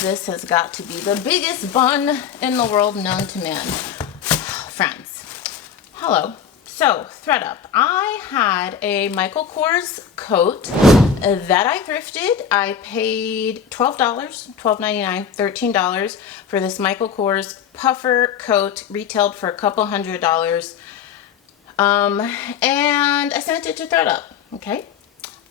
this has got to be the biggest bun in the world known to man. Friends, hello. So, ThredUp. I had a Michael Kors coat that I thrifted. I paid $12, $12.99, $13 for this Michael Kors puffer coat, retailed for a couple $100. And I sent it to ThredUp, okay?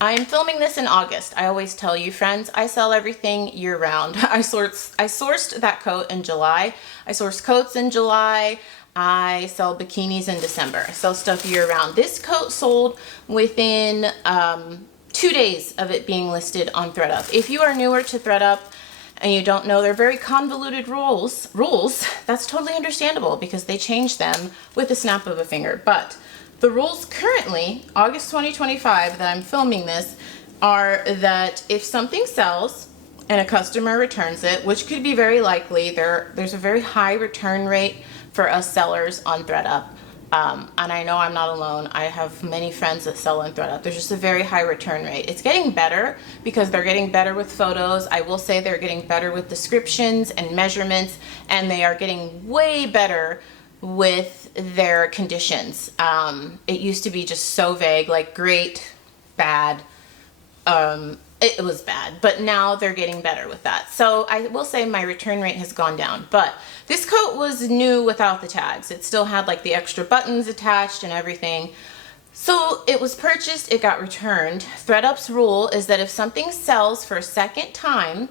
I'm filming this in August. I always tell you, friends, I sell everything year round. I sourced that coat in July. I source coats in July. I sell bikinis in December. I sell stuff year round. This coat sold within 2 days of it being listed on ThredUp. If you are newer to ThredUp and you don't know their very convoluted rules, that's totally understandable because they change them with a snap of a finger. But the rules currently, August 2025, that I'm filming this, are that if something sells and a customer returns it, which could be very likely, there's a very high return rate for us sellers on ThredUp. And I know I'm not alone. I have many friends that sell on ThredUp. There's just a very high return rate. It's getting better because they're getting better with photos. I will say they're getting better with descriptions and measurements, and they are getting way better with their conditions. It used to be just so vague, like great, bad, it was bad, but now they're getting better with that. So I will say my return rate has gone down, but this coat was new without the tags. It still had like the extra buttons attached and everything. So it was purchased, it got returned. ThredUp's rule is that if something sells for a second time,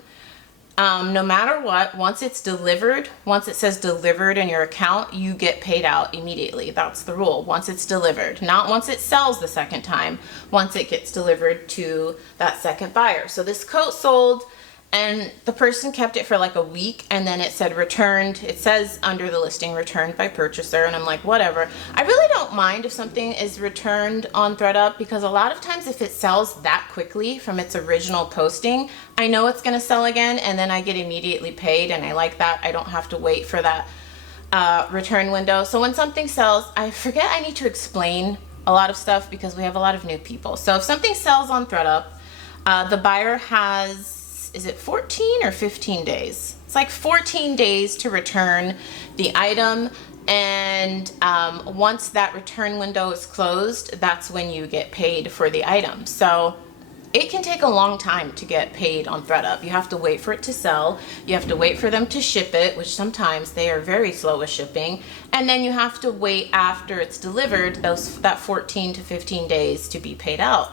no matter what, once it's delivered, once it says delivered in your account, you get paid out immediately. That's the rule. Once it's delivered, not once it sells the second time, once it gets delivered to that second buyer. So this coat sold and the person kept it for like a week, and then it said returned. It says under the listing returned by purchaser, and I'm like, whatever. I really don't mind if something is returned on ThredUp because a lot of times if it sells that quickly from its original posting, I know it's gonna sell again and then I get immediately paid, and I like that. I don't have to wait for that return window. So when something sells, I forget I need to explain a lot of stuff because we have a lot of new people. So if something sells on ThredUp, the buyer has, is it 14 or 15 days? It's like 14 days to return the item, and once that return window is closed, that's when you get paid for the item. So it can take a long time to get paid on ThredUp. You have to wait for it to sell, you have to wait for them to ship it, which sometimes they are very slow with shipping, and then you have to wait after it's delivered that 14 to 15 days to be paid out.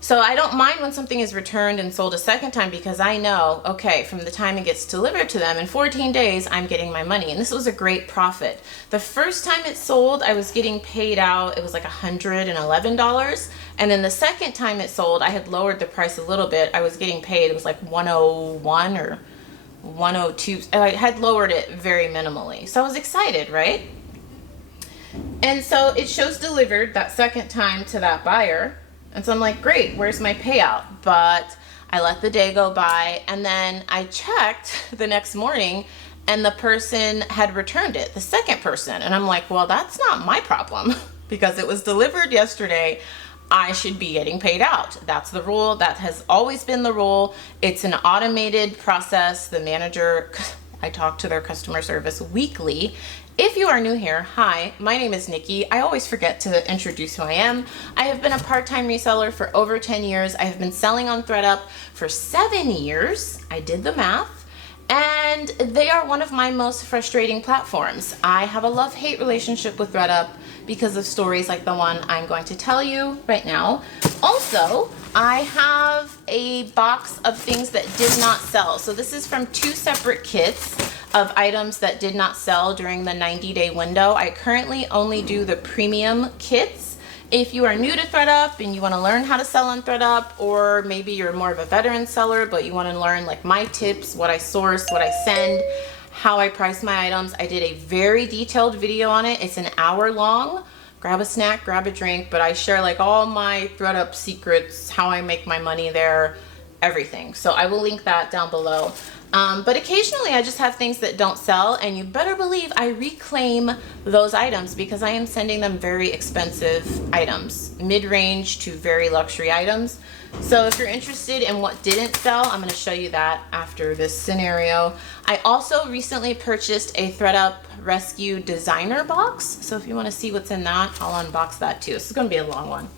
So I don't mind when something is returned and sold a second time because I know, okay, from the time it gets delivered to them, in 14 days, I'm getting my money. And this was a great profit. The first time it sold, I was getting paid out, it was like $111. And then the second time it sold, I had lowered the price a little bit. I was getting paid, it was like 101 or 102. I had lowered it very minimally. So I was excited, right? And so it shows delivered that second time to that buyer. And so I'm like, great, where's my payout? But I let the day go by, and then I checked the next morning and the person had returned it, the second person. And I'm like, well, that's not my problem because it was delivered yesterday. I should be getting paid out. That's the rule. That has always been the rule. It's an automated process. The manager, I talk to their customer service weekly. If you are new here, hi, my name is Nikki. I always forget to introduce who I am. I have been a part-time reseller for over 10 years. I have been selling on ThredUp for 7 years. I did the math, and they are one of my most frustrating platforms. I have a love-hate relationship with ThredUp because of stories like the one I'm going to tell you right now. Also, I have a box of things that did not sell. So this is from 2 separate kits of items that did not sell during the 90-day window. I currently only do the premium kits. If you are new to ThredUp and you want to learn how to sell on ThredUp, or maybe you're more of a veteran seller but you want to learn like my tips, what I source, what I send, how I price my items, I did a very detailed video on it. It's an hour long. Grab a snack, grab a drink, but I share like all my ThredUp secrets, how I make my money there, everything. So I will link that down below. But occasionally I just have things that don't sell, and you better believe I reclaim those items because I am sending them very expensive items, mid-range to very luxury items. So if you're interested in what didn't sell, I'm going to show you that after this scenario. I also recently purchased a ThredUp Rescue Designer box. So if you want to see what's in that, I'll unbox that too. This is going to be a long one.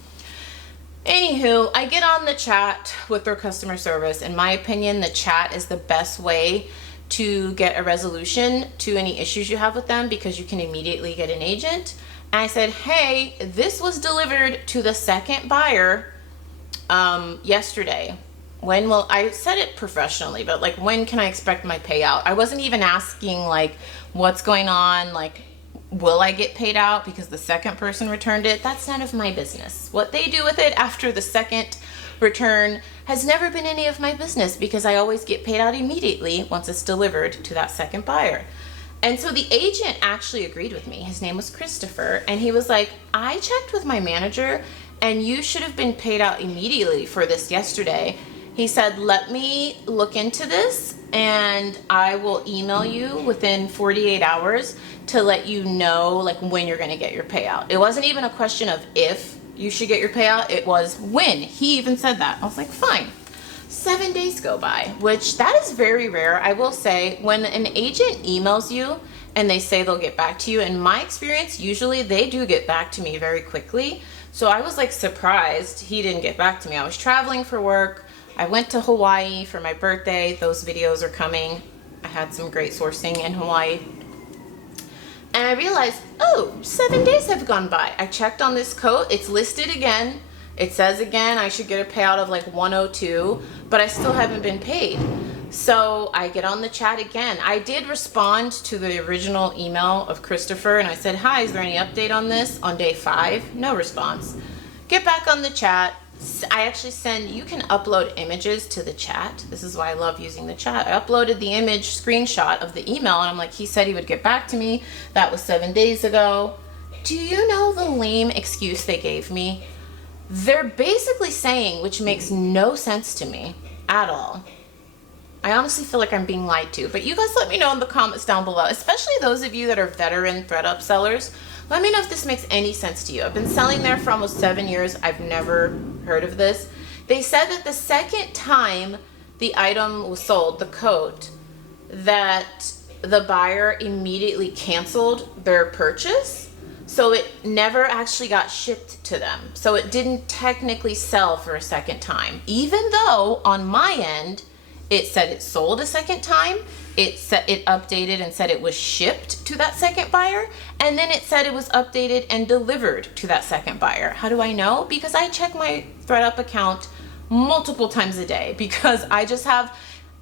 Anywho, I get on the chat with their customer service. In my opinion, the chat is the best way to get a resolution to any issues you have with them because you can immediately get an agent. And I said, hey, this was delivered to the second buyer yesterday. When will I said it professionally, but like, when can I expect my payout? I wasn't even asking like what's going on, like will I get paid out because the second person returned it? That's none of my business. What they do with it after the second return has never been any of my business because I always get paid out immediately once it's delivered to that second buyer. And so the agent actually agreed with me. His name was Christopher, and he was like, I checked with my manager and you should have been paid out immediately for this yesterday. He said, let me look into this and I will email you within 48 hours to let you know like when you're gonna get your payout. It wasn't even a question of if you should get your payout, it was when. He even said that. I was like, fine. 7 days go by, which that is very rare. I will say when an agent emails you and they say they'll get back to you, in my experience, usually they do get back to me very quickly. So I was like surprised he didn't get back to me. I was traveling for work. I went to Hawaii for my birthday. Those videos are coming. I had some great sourcing in Hawaii. And I realized, oh, 7 days have gone by. I checked on this coat. It's listed again. It says again I should get a payout of like 102, but I still haven't been paid. So I get on the chat again. I did respond to the original email of Christopher and I said, hi, is there any update on this? On day 5, no response. Get back on the chat. I actually send, you can upload images to the chat. This is why I love using the chat. I uploaded the image screenshot of the email and I'm like, he said he would get back to me. That was 7 days ago. Do you know the lame excuse they gave me? They're basically saying, which makes no sense to me at all. I honestly feel like I'm being lied to, but you guys let me know in the comments down below, especially those of you that are veteran ThredUp sellers. Let me know if this makes any sense to you. I've been selling there for almost 7 years. I've never heard of this. They said that the second time the item was sold, the coat, that the buyer immediately canceled their purchase. So it never actually got shipped to them. So it didn't technically sell for a second time, even though on my end, it said it sold a second time. It updated and said it was shipped to that second buyer. And then it said it was updated and delivered to that second buyer. How do I know? Because I check my ThredUp account multiple times a day because I just have,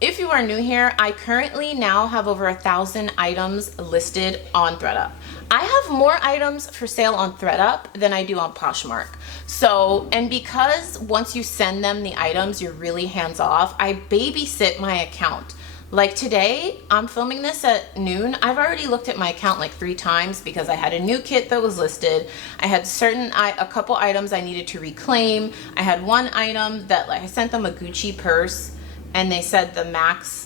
if you are new here, I currently now have over 1,000 items listed on ThredUp. I have more items for sale on ThredUp than I do on Poshmark. So, and because once you send them the items, you're really hands off, I babysit my account. Like today, I'm filming this at noon. I've already looked at my account like 3 times because I had a new kit that was listed. I had a couple items I needed to reclaim. I had one item that like I sent them a Gucci purse and they said the max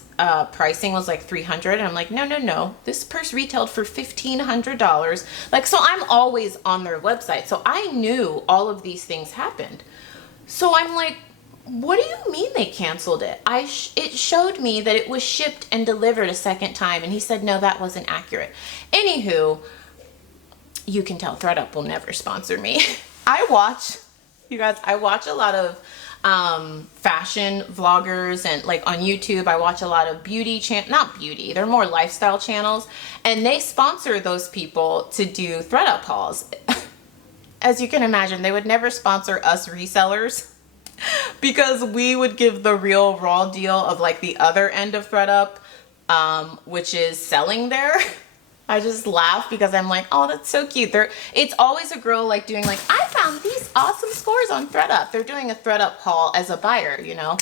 pricing was like $300 and I'm like, no, this purse retailed for $1,500. Like, so I'm always on their website. So I knew all of these things happened. So I'm like, what do you mean they canceled it? It showed me that it was shipped and delivered a second time. And he said, no, that wasn't accurate. Anywho, you can tell ThredUp will never sponsor me. I watch a lot of fashion vloggers and like on YouTube, I watch a lot of not beauty, they're more lifestyle channels and they sponsor those people to do ThredUp hauls. As you can imagine, they would never sponsor us resellers because we would give the real raw deal of like the other end of ThredUp, which is selling there. I just laugh because I'm like, oh, that's so cute. It's always a girl like doing like, I found these awesome scores on ThredUp. They're doing a ThredUp haul as a buyer, you know?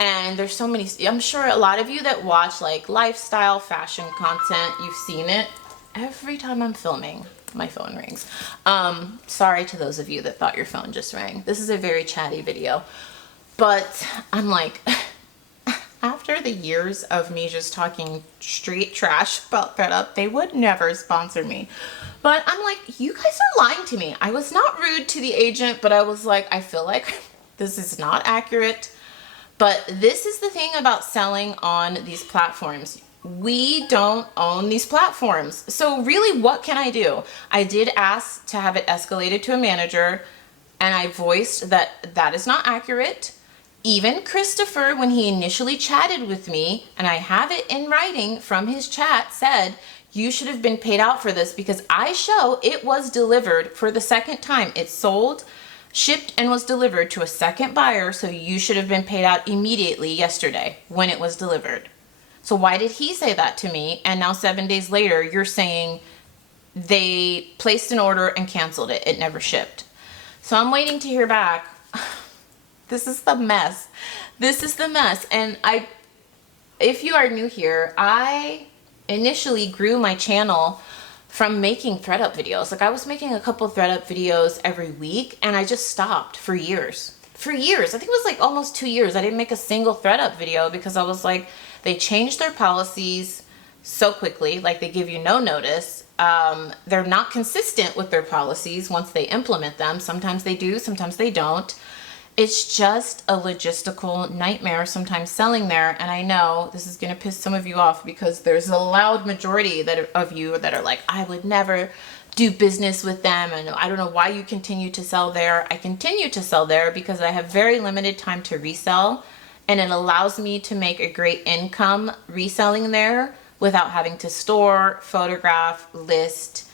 And there's so many, I'm sure a lot of you that watch like lifestyle fashion content, you've seen it. Every time I'm filming, my phone rings. Sorry to those of you that thought your phone just rang. This is a very chatty video. But I'm like, after the years of me just talking straight trash about ThredUp, they would never sponsor me. But I'm like, you guys are lying to me. I was not rude to the agent, but I was like, I feel like This is not accurate. But this is the thing about selling on these platforms. We don't own these platforms. So really, what can I do? I did ask to have it escalated to a manager, and I voiced that that is not accurate. Even Christopher, when he initially chatted with me, and I have it in writing from his chat, said, you should have been paid out for this because I show it was delivered for the second time. It sold, shipped, and was delivered to a second buyer, so you should have been paid out immediately yesterday when it was delivered. So why did he say that to me? And now 7 days later, you're saying they placed an order and canceled it. It never shipped. So I'm waiting to hear back. This is the mess. This is the mess. And if you are new here, I initially grew my channel from making ThredUp videos. Like I was making a couple ThredUp videos every week, and I just stopped for years. For years. I think it was like almost 2 years. I didn't make a single ThredUp video because I was like, they changed their policies so quickly. Like they give you no notice. They're not consistent with their policies once they implement them. Sometimes they do, sometimes they don't. It's just a logistical nightmare sometimes selling there. And I know this is going to piss some of you off because there's a loud majority of you that are like, I would never do business with them. And I don't know why you continue to sell there. I continue to sell there because I have very limited time to resell. And it allows me to make a great income reselling there without having to store, photograph, list,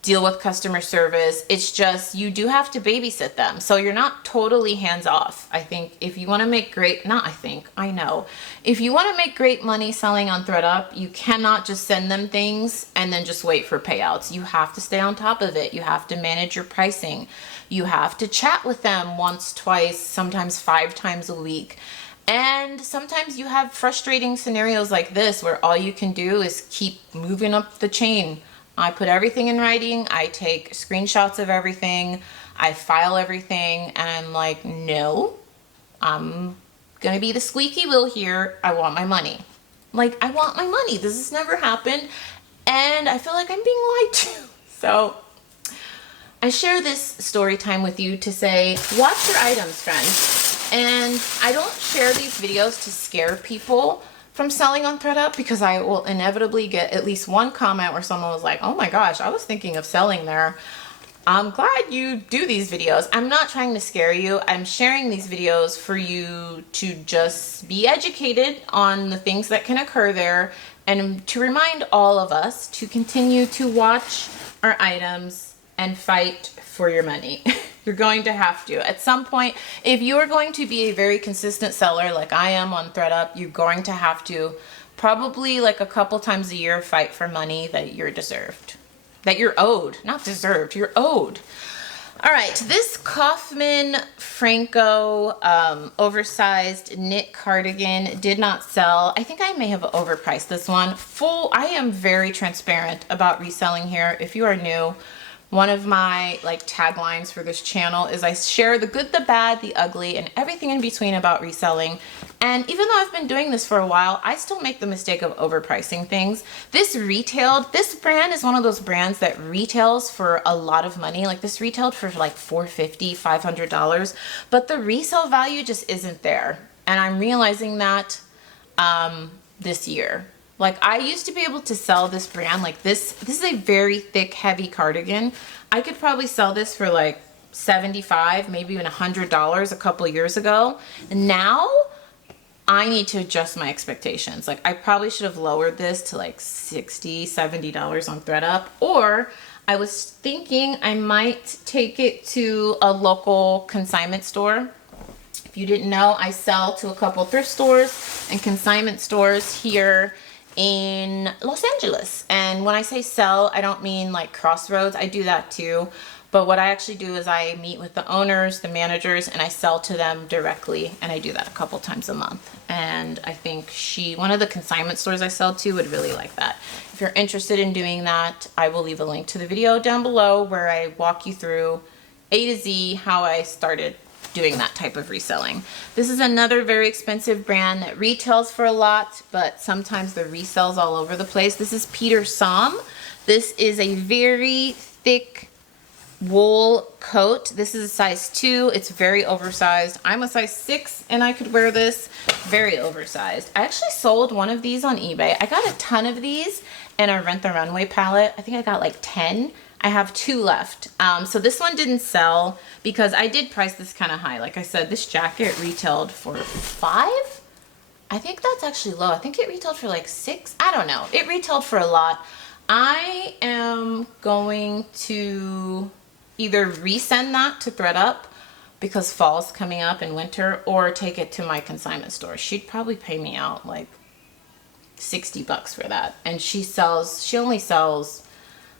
deal with customer service. It's just, you do have to babysit them. So you're not totally hands off. I think if you want to make I know. If you want to make great money selling on ThredUp, you cannot just send them things and then just wait for payouts. You have to stay on top of it. You have to manage your pricing. You have to chat with them once, twice, sometimes 5 times a week. And sometimes you have frustrating scenarios like this where all you can do is keep moving up the chain. I put everything in writing. I take screenshots of everything. I file everything. And I'm like, no, I'm going to be the squeaky wheel here. I want my money. Like, I want my money. This has never happened. And I feel like I'm being lied to. So I share this story time with you to say, watch your items, friends. And I don't share these videos to scare people from selling on ThredUp because I will inevitably get at least one comment where someone was like, oh my gosh, I was thinking of selling there. I'm glad you do these videos. I'm not trying to scare you. I'm sharing these videos for you to just be educated on the things that can occur there and to remind all of us to continue to watch our items and fight for your money. You're going to have to. At some point, if you are going to be a very consistent seller like I am on ThredUp, you're going to have to probably like a couple times a year fight for money that you're deserved. That you're owed. Not deserved, you're owed. All right, this Kaufman Franco oversized knit cardigan did not sell. I think I may have overpriced this one. I am very transparent about reselling here. If you are new, one of my taglines for this channel is I share the good, the bad, the ugly, and everything in between about reselling. And even though I've been doing this for a while, I still make the mistake of overpricing things. This brand is one of those brands that retails for a lot of money. Like this retailed for like $450, $500, but the resale value just isn't there. And I'm realizing that this year. Like I used to be able to sell this brand like this. This is a very thick, heavy cardigan. I could probably sell this for like $75, maybe even $100 a couple years ago. And now I need to adjust my expectations. Like I probably should have lowered this to like $60, $70 on ThredUp. Or I was thinking I might take it to a local consignment store. If you didn't know, I sell to a couple thrift stores and consignment stores here in Los Angeles. And when I say sell, I don't mean like Crossroads. I do that too. But what I actually do is I meet with the owners, the managers, and I sell to them directly. And I do that a couple times a month. And I think one of the consignment stores I sell to would really like that. If you're interested in doing that, I will leave a link to the video down below where I walk you through A to Z how I started doing that type of reselling. This is another very expensive brand that retails for a lot, but sometimes the resells all over the place. This is Peter Som. This is a very thick wool coat. This is a size 2. It's very oversized. I'm a size 6 and I could wear this. Very oversized. I actually sold one of these on eBay. I got a ton of these in a Rent the Runway palette. I think I got like 10. I have 2 left. So this one didn't sell because I did price this kind of high. Like I said, this jacket retailed for $5. I think that's actually low. I think it retailed for like $6. I don't know. It retailed for a lot. I am going to either resend that to ThredUp because fall's coming up in winter, or take it to my consignment store. She'd probably pay me out like $60 for that. And she only sells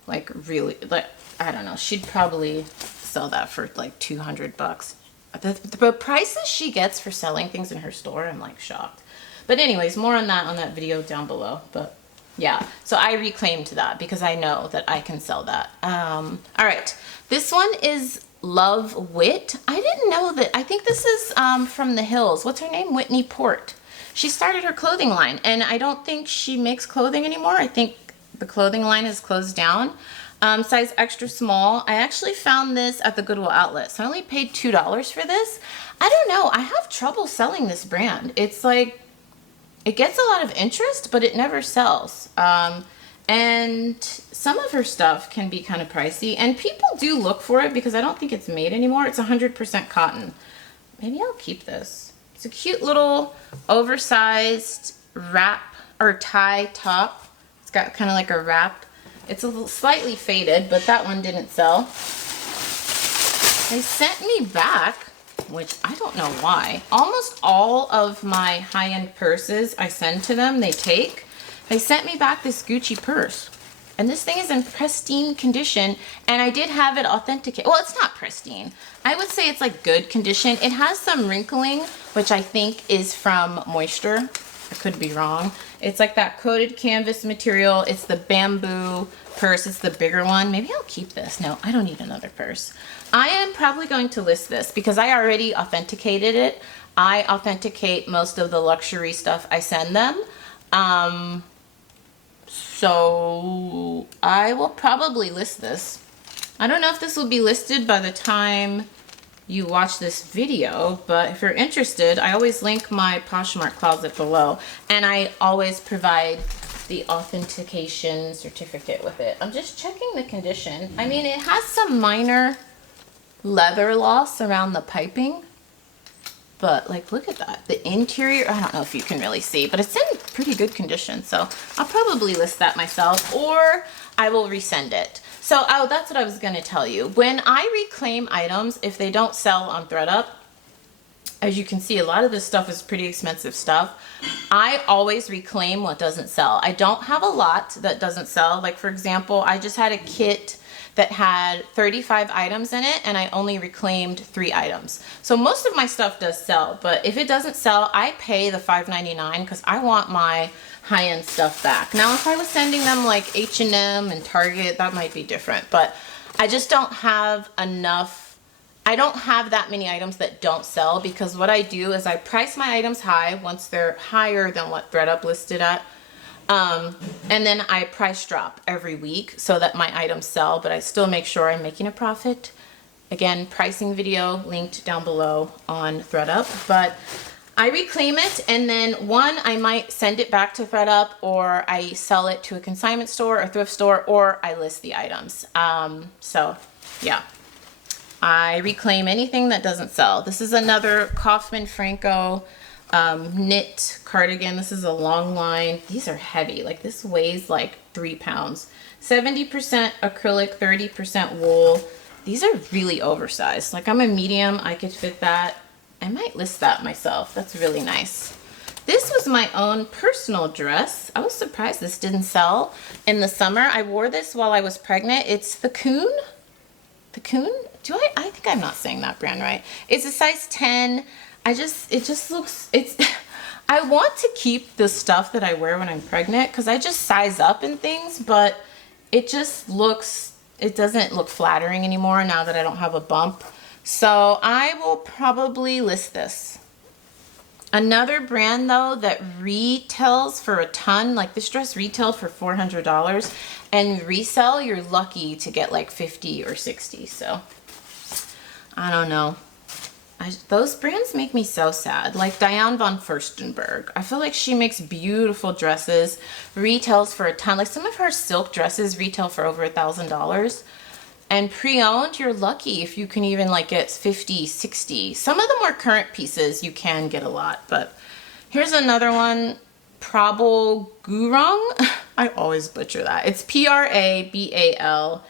like really, like, I don't know. She'd probably sell that for like $200. The prices she gets for selling things in her store, I'm like shocked. But anyways, more on that video down below. But yeah, so I reclaimed that because I know that I can sell that. All right, this one is Love Wit. I didn't know that. I think this is from the Hills. What's her name? Whitney Port. She started her clothing line, and I don't think she makes clothing anymore. I think the clothing line is closed down. Size extra small. I actually found this at the Goodwill outlet, so I only paid $2 for this. I don't know. I have trouble selling this brand. It's like, it gets a lot of interest, but it never sells. And some of her stuff can be kind of pricey, and people do look for it because I don't think it's made anymore. It's 100% cotton. Maybe I'll keep this. It's a cute little oversized wrap or tie top. It's got kind of like a wrap. It's a little slightly faded, but that one didn't sell. They sent me back, which I don't know why. Almost all of my high-end purses I send to them, they take. They sent me back this Gucci purse. And this thing is in pristine condition, and I did have it authenticated. Well, it's not pristine. I would say it's like good condition. It has some wrinkling, which I think is from moisture. I could be wrong. It's like that coated canvas material. It's the bamboo purse. It's the bigger one. Maybe I'll keep this. No, I don't need another purse. I am probably going to list this because I already authenticated it. I authenticate most of the luxury stuff I send them. So I will probably list this. I don't know if this will be listed by the time you watch this video, but if you're interested, I always link my Poshmark closet below, and I always provide the authentication certificate with it. I'm just checking the condition. I mean, it has some minor leather loss around the piping, but like, look at that. The interior, I don't know if you can really see, but it's in pretty good condition. So I'll probably list that myself, or I will resend it. So, oh, that's what I was gonna tell you. When I reclaim items, if they don't sell on ThredUp, as you can see, a lot of this stuff is pretty expensive stuff. I always reclaim what doesn't sell. I don't have a lot that doesn't sell. Like, for example, I just had a kit that had 35 items in it, and I only reclaimed 3 items. So most of my stuff does sell, but if it doesn't sell, I pay the $5.99 because I want my high-end stuff back. Now, if I was sending them like H&M and Target, that might be different, but I just don't have enough. I don't have that many items that don't sell, because what I do is I price my items high once they're higher than what ThredUp listed at. And then I price drop every week so that my items sell, but I still make sure I'm making a profit. Again, pricing video linked down below on ThredUp, but I reclaim it, and then I might send it back to ThredUp, or I sell it to a consignment store or thrift store, or I list the items. So yeah, I reclaim anything that doesn't sell. This is another Kaufman Franco knit cardigan. This is a long line. These are heavy. Like, this weighs like 3 pounds. 70% acrylic, 30% wool. These are really oversized. Like, I'm a medium. I could fit that. I might list that myself. That's really nice. This was my own personal dress. I was surprised this didn't sell in the summer. I wore this while I was pregnant. It's the Coon. The Coon? I think I'm not saying that brand right. It's a size 10. I want to keep the stuff that I wear when I'm pregnant because I just size up in things, but it doesn't look flattering anymore now that I don't have a bump. So I will probably list this. Another brand though that retails for a ton, like this dress retailed for $400, and resell, you're lucky to get like 50 or 60. So I don't know. Those brands make me so sad. Like Diane von Furstenberg. I feel like she makes beautiful dresses, retails for a ton. Like some of her silk dresses retail for over $1,000. And pre-owned, you're lucky if you can even like get 50, 60. Some of the more current pieces you can get a lot, but here's another one, Prabal Gurung. I always butcher that. It's Prabulgurung,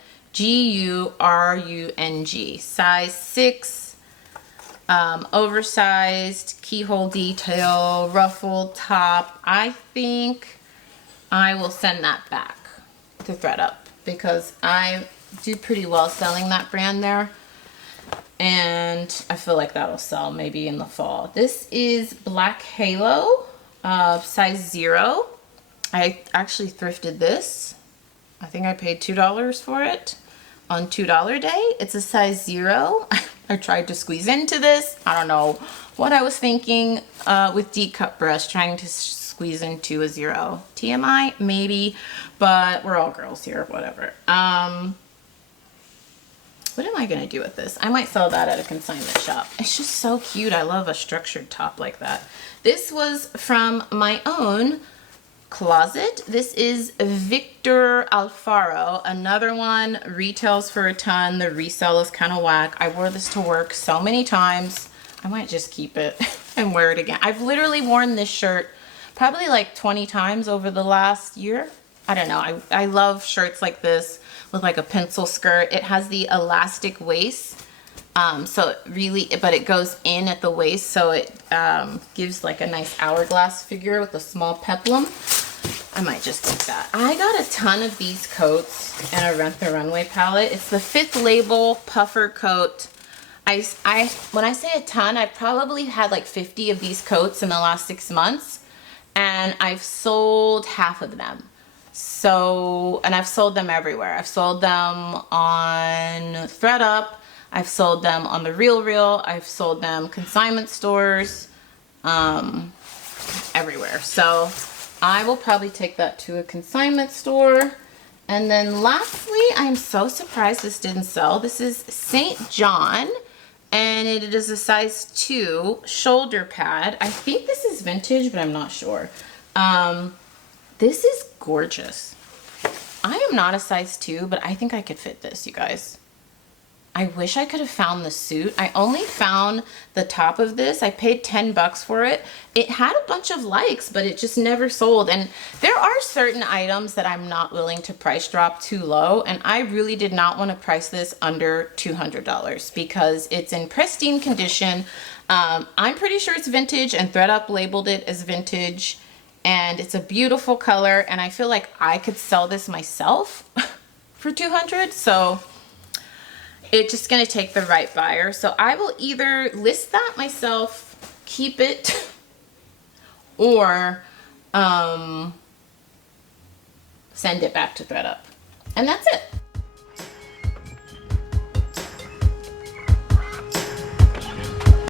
size 6, oversized, keyhole detail, ruffled top. I think I will send that back to ThredUp because I do pretty well selling that brand there, and I feel like that'll sell maybe in the fall. This is Black Halo, size 0. I actually thrifted this. I think I paid $2 for it on $2 day. It's a size 0. I tried to squeeze into this. I don't know what I was thinking with D-cup brush, trying to squeeze into a 0. TMI, maybe, but we're all girls here, whatever. What am I gonna do with this? I might sell that at a consignment shop. It's just so cute. I love a structured top like that. This was from my own closet. This is Victor Alfaro. Another one, retails for a ton. The resale is kind of whack. I wore this to work so many times. I might just keep it and wear it again. I've literally worn this shirt probably like 20 times over the last year. I don't know. I love shirts like this with like a pencil skirt. It has the elastic waist. So it really, but it goes in at the waist. So it gives like a nice hourglass figure with a small peplum. I might just take that. I got a ton of these coats in a Rent the Runway palette. It's the 5th label puffer coat. When I say a ton, I probably had like 50 of these coats in the last 6 months, and I've sold half of them. So, and I've sold them everywhere. I've sold them on ThredUp. I've sold them on the RealReal. I've sold them consignment stores, everywhere. So I will probably take that to a consignment store. And then lastly, I'm so surprised this didn't sell. This is St. John, and it is a size 2 shoulder pad. I think this is vintage, but I'm not sure. This is gorgeous. I am not a size 2, but I think I could fit this, you guys. I wish I could have found the suit. I only found the top of this. I paid 10 bucks for it. It had a bunch of likes, but it just never sold. And there are certain items that I'm not willing to price drop too low. And I really did not want to price this under $200 because it's in pristine condition. I'm pretty sure it's vintage, and ThredUp labeled it as vintage. And it's a beautiful color. And I feel like I could sell this myself for $200. So it's just gonna take the right buyer. So I will either list that myself, keep it, or send it back to ThredUp. And that's it.